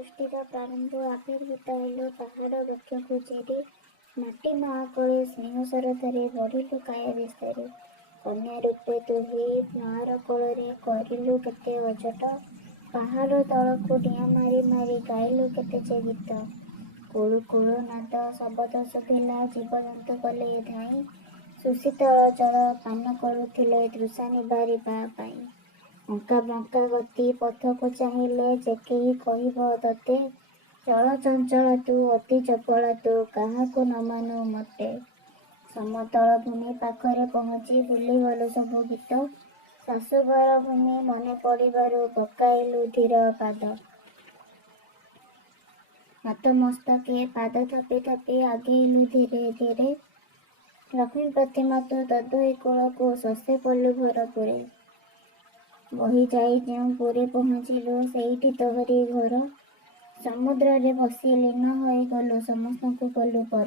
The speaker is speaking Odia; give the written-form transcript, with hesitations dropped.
ସୃଷ୍ଟିର ପ୍ରାରମ୍ଭ ଆବିର୍ଭୂତ ହେଲୁ ପାହାଡ଼ ବକ୍ଷକୁ ଚେରି। ମାଟି ମା କୋଳେ ସ୍ନେହ ଶରତରେ ବଢ଼ିଲୁ କାୟା ବିସ୍ତାରି। କନ୍ୟା ରୂପେ ତୁ ହେଇ ମା'ର କୋଳରେ କରିଲୁ କେତେ ଅଝଟ। ପାହାଡ଼ ତଳକୁ ଡିଆଁ ମାରି ମାରି ଗାଇଲୁ କେତେ ଯେ ଗୀତ। କୁଳୁ କୁଳୁ ନାଦ ଶବଦ ଶୁଭିଲା ଜୀବଜନ୍ତୁ କଲେ ଧାଇଁ। ସୁଶୀତଳ ଜଳ ପାନ କରୁଥିଲେ ତୃଷା ନିବାରିବା ପାଇଁ। ଅଙ୍କା ବଙ୍କା ଗତି ପଥକୁ ଚାହିଁଲେ ଯେ କେହି କହିବ ତୋତେ। ଚଳ ଚଞ୍ଚଳ ତୁ ଅତି ଚପଳ ତୁ କାହାକୁ ନ ମାନୁ ମୋଟେ। ସମତଳ ଭୂମି ପାଖରେ ପହଞ୍ଚି ଭୁଲିଗଲୁ ସବୁ ଗୀତ। ଶାଶୁଘର ଭୂମି ମନେ ପଡ଼ିବାରୁ ପକାଇଲୁ ଧୀର ପାଦ। ନତମସ୍ତକେ ପାଦ ଥାପି ଥାପି ଆଗେଇଲୁ ଧୀରେ ଧୀରେ। ଲକ୍ଷ୍ମୀ ପ୍ରତିମା ତୁ ତଦୋଇ କୂଳକୁ ଶସ୍ୟ କଲୁ ଭରପୁରେ। ବହି ଯାଇ ଯେଉଁ ପୁରୀ ପହଞ୍ଚିଲୁ ସେଇଠି ତୋହରି ଘର। ସମୁଦ୍ରରେ ବସି ଲୀନ ହୋଇଗଲୁ ସମସ୍ତଙ୍କୁ କଲୁ ପର।